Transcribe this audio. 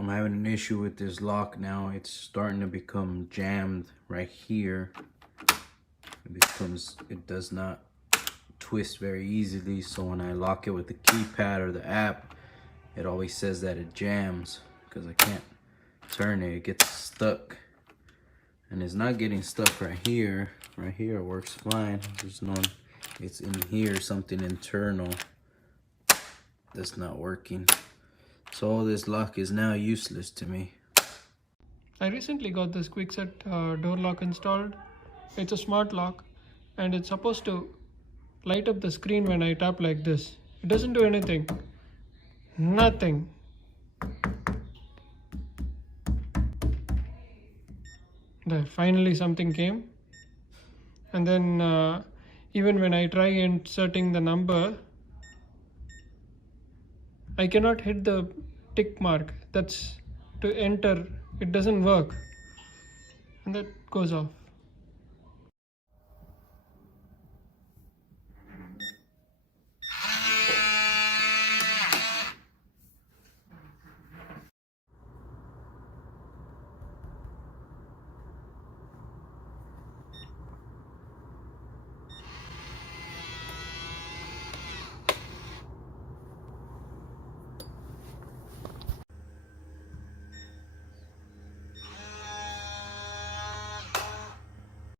I'm having an issue with this lock now. It's starting to become jammed right here. It does not twist very easily. So when I lock it with the keypad or the app, it always says that it jams because I can't turn it. It gets stuck. And it's not getting stuck right here. Right here it works fine. There's no, it's in here, something internal that's not working. So all this lock is now useless to me. I recently got this Kwikset door lock installed. It's a smart lock and it's supposed to light up the screen when I tap like this. It doesn't do anything. Nothing. There, finally something came. And then even when I try inserting the number, I cannot hit the tick mark. That's to enter. It doesn't work. And that goes off.